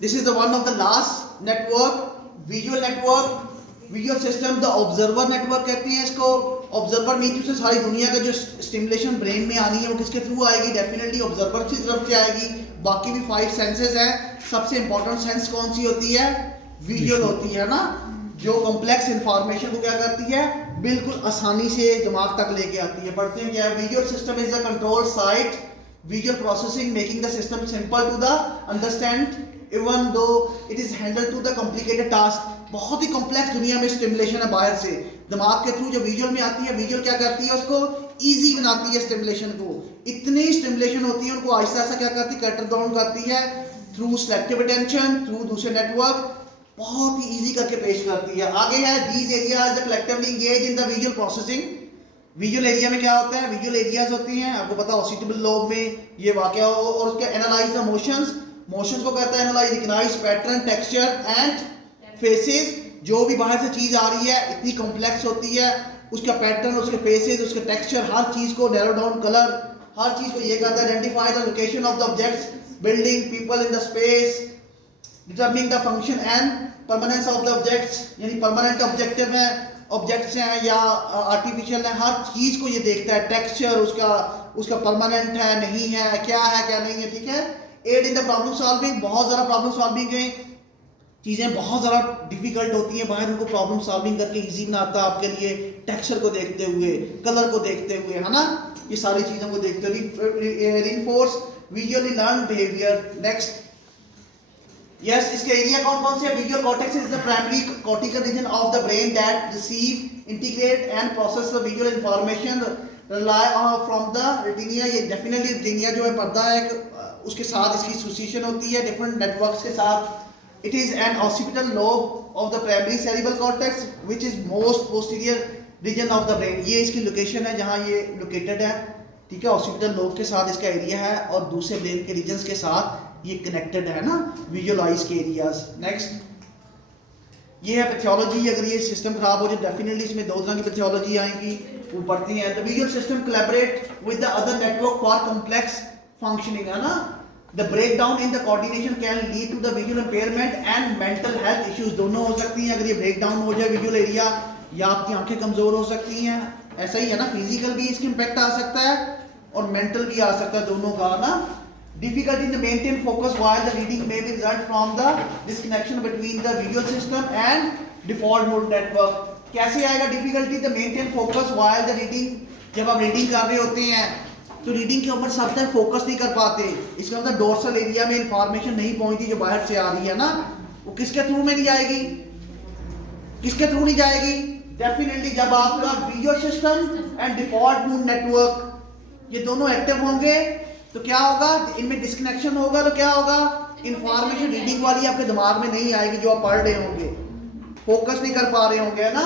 This is the one of the last network, visual system, the observer network कहते हैं इसको. Observer mean से सारी दुनिया का जो स्टिमुलेशन ब्रेन में आनी है वो किसके थ्रू आएगी? डेफिनेटली ऑब्जर्वर की तरफ से आएगी. बाकी भी 5 सेंसेस हैं. सबसे इंपॉर्टेंट सेंस कौन सी होती है? विजुअल होती है ना, जो कॉम्प्लेक्स इंफॉर्मेशन को क्या करती है, बिल्कुल आसानी से दिमाग तक लेके आती है. पढ़ते हैं क्या है? Visual system is the control site, visual processing making the system simple to the understand even though it is handled to the complicated task. बहुत ही कॉम्प्लेक्स दुनिया में स्टिमुलेशन है बाहर से, दिमाग के थ्रू जो विजुअल में आती है, विजुअल क्या करती है, उसको इजी बनाती है स्टिमुलेशन को. इतनी स्टिमुलेशन होती है उनको आहिस्ता आहिस्ता क्या करती है, कटर डाउन करती है थ्रू सिलेक्टिव अटेंशन, थ्रू दूसरे नेटवर्क, बहुत ही इजी करके पेश करती है. आगे है these areas collectively engage in the visual processing. Visual area में क्या होता है? विजुअल एरियाज होती हैं, आपको पता ऑसिपिटल लोब में ये वाकया हो, और उसके एनालाइज द मोशंस को कहता है analyse, recognise pattern, texture and faces. जो भी बाहर से चीज आ रही है इतनी कॉम्प्लेक्स होती है, उसका पैटर्न, उसके फेसेस, उसके टेक्सचर, हर चीज को नैरो डाउन, कलर, हर चीज को ये कहता है. Identify the location of the objects, building, people in the space, determining the function and permanence of the objects. यानी परमानेंट ऑब्जेक्टिव है, ऑब्जेक्ट्स हैं या आर्टिफिशियल है, हर चीज को ये देखता है. टेक्सचर उसका परमानेंट है नहीं है, क्या है क्या नहीं है, ठीक है. Aid in the problem solving, बहुत ज़्यादा प्रॉब्लम सॉल्विंग है, चीज़ें बहुत ज़्यादा डिफिकल्ट होती हैं बाहर, उनको प्रॉब्लम सॉल्विंग करके इजी बनाता है आपके लिए. टेक्सचर को देखते हुए, कलर को देखते हुए, है ना, ये सारी चीज़ों को देखते हुए. Reinforce visually learn behaviour. Next, yes, इसके एरिया कौन से है? Visual cortex is the primary cortical region of the brain that receive, integrate and process the visual information relay from the retina. ये डेफिनेटली रेटिनिया जो है पर्दा है, उसके साथ इसकी एसोसिएशन होती है डिफरेंट नेटवर्क्स के साथ. It is an occipital lobe of the primary cerebral cortex which is most posterior reason of the brain. ये इसकी लोकेशन है जहाँ ये लोकेटेड है, ठीक है. ऑसिपिटल लोब के साथ इसका एरिया है और दूसरे ब्रेन के रीजन्स के साथ ये कनेक्टेड है ना, विजुअलाइज के एरियाज. नेक्स्ट, ये है पैथोलॉजी. अगर ये सिस्टम खराब हो जाए डेफिनेटली इसमें 2 तरह की पैथोलॉजी आएंगी, वो पढ़ती हैं. The visual system collaborate with the other network for complex functioning, है ना. The breakdown in the coordination can lead to the visual impairment and mental health issues. दोनों हो सकती हैं अगर ये ब्रेकडाउन हो जाए विजुअल एरिया, या आपकी आंखें कमजोर हो सकती हैं. ऐसा ही है ना, फिजिकल भी इसका इम्पैक्ट आ सकता है और मेंटल भी आ सकता है, दोनों का ना. Difficulty to maintain focus while the reading may result from the disconnection between the visual system and default mode network. कैसे आएगा difficulty to maintain focus while the reading? जब आप रीडिंग कर रहे होते हैं तो रीडिंग के ऊपर सब तक फोकस नहीं कर पाते. इसका मतलब डोर्सल एरिया में इंफॉर्मेशन नहीं पहुंचती जो बाहर से आ रही है ना, वो किसके थ्रू में नहीं जाएगी? किसके थ्रू नहीं जाएगी? डेफिनेटली जब आपका visual system and default mode network ये दोनों एक्टिव होंगे तो क्या होगा? इनमें डिस्कनेक्शन होगा तो क्या होगा? इंफॉर्मेशन रीडिंग वाली आपके दिमाग में नहीं आएगी जो आप पढ़ रहे होंगे, फोकस नहीं कर पा रहे होंगे, है ना.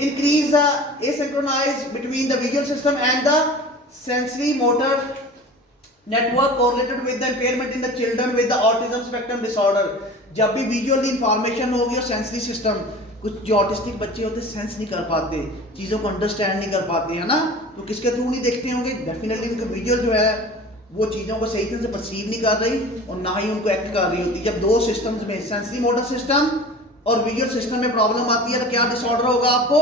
Increase the asynchronize between the visual system and the sensory motor network correlated with the impairment in the children with the autism spectrum disorder. जब भी विजुअली इंफॉर्मेशन होगी और सेंसरी सिस्टम, कुछ जो ऑटिस्टिक बच्चे होते हैं सेंस नहीं कर पाते, चीज़ों को अंडरस्टैंड नहीं कर पाते, है ना, तो किसके थ्रू नहीं देखते होंगे? डेफिनेटली उनका विजुअल जो है वो चीज़ों को सही तरह से परसीव नहीं कर रही और ना ही उनको एक्ट कर रही होती. जब 2 सिस्टम्स में, सेंसरी मोटर सिस्टम और विजुअल सिस्टम में प्रॉब्लम आती है तो क्या डिसऑर्डर होगा? आपको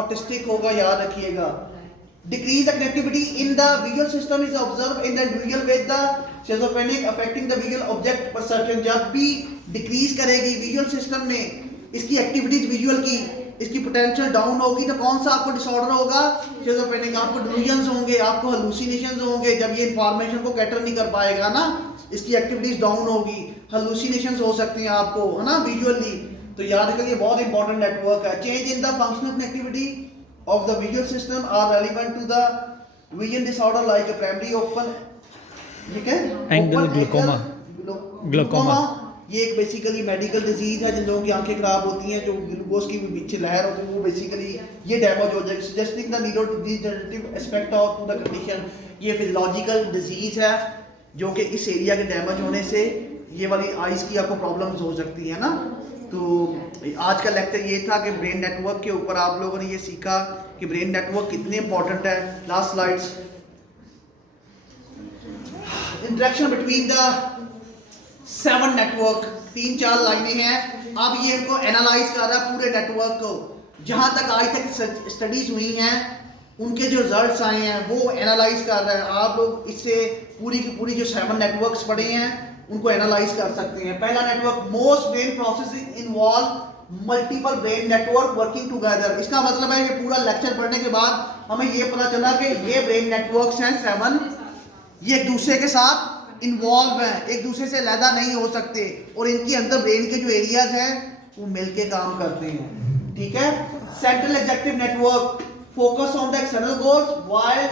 ऑटिस्टिक होगा, याद रखिएगा. Decrease the connectivity in the visual system is observe in the individual with the schizophrenic affecting the visual object perception. जब भी डिक्रीज करेगी विजुअल सिस्टम में इसकी एक्टिविटीज विजुअल की, इसकी पोटेंशियल डाउन होगी तो कौन सा आपको डिसऑर्डर होगा? शिज़ोफ्रेनिक. आपको डिल्यूजन्स होंगे, आपको हेलुसिनेशंस होंगे. जब ये इंफॉर्मेशन को कैटर नहीं कर पाएगा ना, इसकी एक्टिविटीज डाउन होगी, हेलुसिनेशंस हो सकती हैं आपको, है ना, विजुअली. तो याद रखिए बहुत इंपॉर्टेंट नेटवर्क है. Change in the functional connectivity of the visual system are relevant to the vision disorder like a primary open, ठीक है, एंगल ग्लूकोमा. ये एक बेसिकली मेडिकल डिजीज है जिन लोगों की आंखें खराब होती हैं, जो ग्लूकोज की पीछे लहर होती है, वो बेसिकली ये डैमेज हो जाएगी, suggesting the neurodegenerative aspect of the condition. ये फिजियोलॉजिकल डिजीज है जो कि इस एरिया के डैमेज होने से ये वाली आइज की आपको प्रॉब्लम्स हो सकती है ना. तो आज का लेक्चर ये था कि ब्रेन नेटवर्क के ऊपर आप लोगों ने ये सीखा कि ब्रेन नेटवर्क कितने इंपॉर्टेंट है. Last slides, interaction between the 7 network, 3-4 लाइनें हैं। अब ये इनको एनालाइज कर रहा है पूरे नेटवर्क को। जहां तक आज तक स्टडीज हुई हैं उनके जो रिजल्ट्स आए हैं वो एनालाइज कर रहा है। आप लोग इससे पूरी की पूरी जो 7 नेटवर्क्स पढ़े हैं उनको एनालाइज कर सकते हैं। पहला network, most brain processing involve multiple brain network working together. इसका मतलब है कि पूरा लेक्चर पढ़ने के बाद हमें ये पता चला कि ये ब्रेन नेटवर्क्स हैं 7, ये एक दूसरे के साथ इन्वॉल्व हैं, एक दूसरे से अलग नहीं हो सकते, और इनके अंदर ब्रेन के जो एरियाज हैं वो मिलके काम करते हैं। ठीक है। Central executive network focus on the external goals while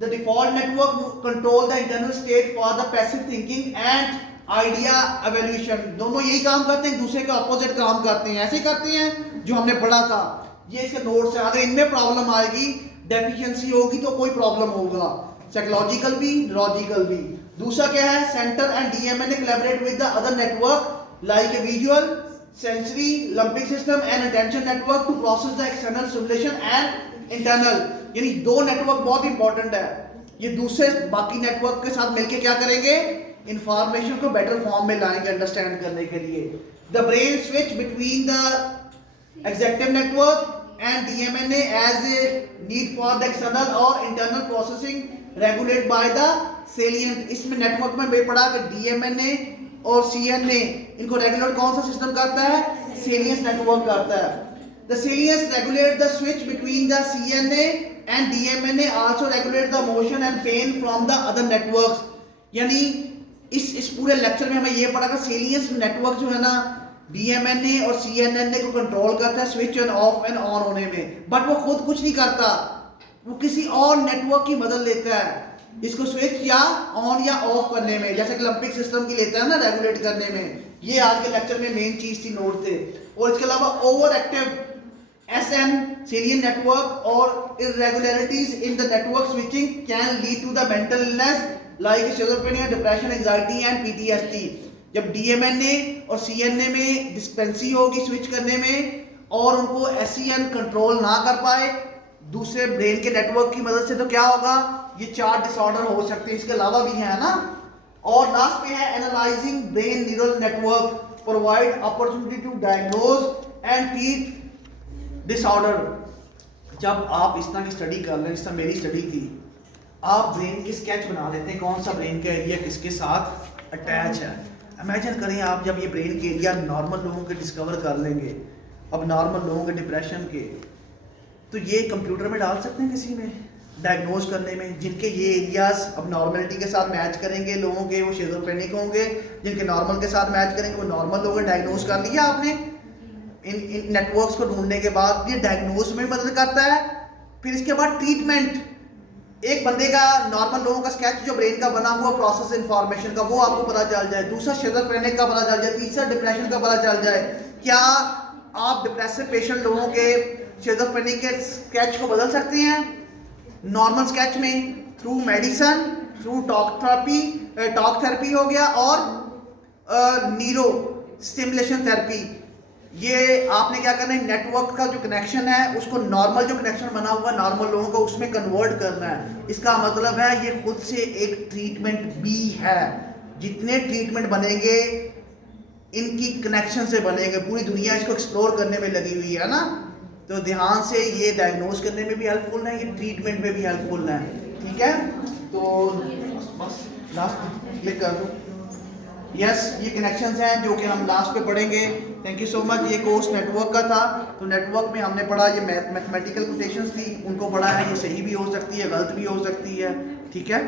the default network control the internal state for the passive thinking and idea evolution. दोनों यही काम करते हैं, दूसरे के अपोजिट काम करते हैं, ऐसे करते हैं जो हमने पढ़ा था। ये इसके नोट्स है। अगर इनमें प्रॉब्लम आएगी, डेफिशिएंसी होगी तो कोई प्रॉब्लम होगा, साइकोलॉजिकल भी, लॉजिकल भी। दूसरा क्या है, center and DMNA collaborate with the other network like a visual, sensory, limbic system and attention network to process the external stimulation and internal. यानी 2 नेटवर्क बहुत इंपॉर्टेंट है। ये दूसरे बाकी नेटवर्क के साथ मिलके क्या करेंगे, इंफॉर्मेशन को बेटर फॉर्म में लाएंगे अंडरस्टैंड करने के लिए। The brain switch between the executive network and DMNA as a need for the external or internal processing regulated by the salient। इसमें नेटवर्क में मैं पढ़ा कि DMNA और CNA इनको रेगुलेट कौन सा सिस्टम करता है, सेलियंस नेटवर्क करता है। The salience regulate the switch between the CNA and DMNA also regulate the motion and pain from the other networks। यानी इस पूरे लेक्चर में हमें ये पढ़ा कि सेलियंस नेटवर्क जो है ना डीएमएनए और सीएनएनए को कंट्रोल करता है switch end of and on होने में, बट वो खुद कुछ नहीं करता, वो किसी और नेटवर्क की मदद लेता है इसको स्विच या ऑन या ऑफ करने में, जैसे कि लिम्बिक सिस्टम की लेता है ना रेगुलेट करने में। ये आज के लेक्चर में मेन चीज थी, नोट थे। और इसके अलावा over active SN salience network और irregularities in the network switching can lead to the mental illness like schizophrenia, depression, anxiety and PTSD. जब डीएमएनए और सीएनए में डिस्पेंसी होगी स्विच करने में और उनको एसईएन कंट्रोल ना कर पाए दूसरे ब्रेन के नेटवर्क की मदद से, तो क्या होगा, ये 4 डिसऑर्डर हो सकते हैं। इसके अलावा भी है ना। और लास्ट पे है analysing brain neural network provide opportunity to diagnose and treat disorder. जब आप इस तरह की स्टडी कर रहे हैं, जिस तरह मेरी स्टडी थी, आप ब्रेन की स्केच बना लेते हैं कौन सा ब्रेन का एरिया किसके साथ अटैच है। इमेजिन करें आप जब ये ब्रेन के एरिया नॉर्मल लोगों के डिस्कवर कर लेंगे, अब नॉर्मल लोगों के डिप्रेशन के, तो ये कंप्यूटर में डाल सकते हैं किसी में डायग्नोज करने में। जिनके ये एरियाज अब नॉर्मलिटी के साथ मैच करेंगे लोगों के, वो शिज़ोफ्रेनिक होंगे, जिनके नॉर्मल के साथ मैच करेंगे वो नॉर्मल लोग। डायग्नोज कर लिया आपने इन नेटवर्क्स को ढूंढने के बाद, ये डायग्नोज में मदद करता है। फिर इसके बाद ट्रीटमेंट, एक बंदे का नॉर्मल लोगों का स्केच जो ब्रेन का बना हुआ प्रोसेस इंफॉर्मेशन का वो आपको पता चल जाए, दूसरा शिज़ोफ्रेनिक का पता चल जाए, तीसरा डिप्रेशन का पता चल जाए। क्या आप डिप्रेसिव पेशेंट लोगों के शिज़ोफ्रेनिक के स्केच को बदल सकते हैं नॉर्मल स्केच में? Through medicine, through talk therapy हो गया, और न्यूरो स्टिमुलेशन थेरेपी। ये आपने क्या करना है, नेटवर्क का जो कनेक्शन है उसको नॉर्मल जो कनेक्शन बना हुआ नॉर्मल लोगों को उसमें कन्वर्ट करना है। इसका मतलब है ये खुद से एक ट्रीटमेंट भी है। जितने ट्रीटमेंट बनेंगे इनकी कनेक्शन से बनेंगे। पूरी दुनिया इसको एक्सप्लोर करने में लगी हुई है ना, तो ध्यान से ये डायग्नोज करने में भी हेल्पफुल है, ये ट्रीटमेंट में भी हेल्पफुल है। ठीक है, तो बस लास्ट क्लिक कर दो। यस, ये कनेक्शंस हैं जो कि हम लास्ट पे पढ़ेंगे। Thank you so much. ये कोर्स नेटवर्क का था, तो नेटवर्क में हमने पढ़ा, ये मैथमेटिकल कोटेशंस थी उनको पढ़ा है। ये सही भी हो सकती है, गलत भी हो सकती है। ठीक है।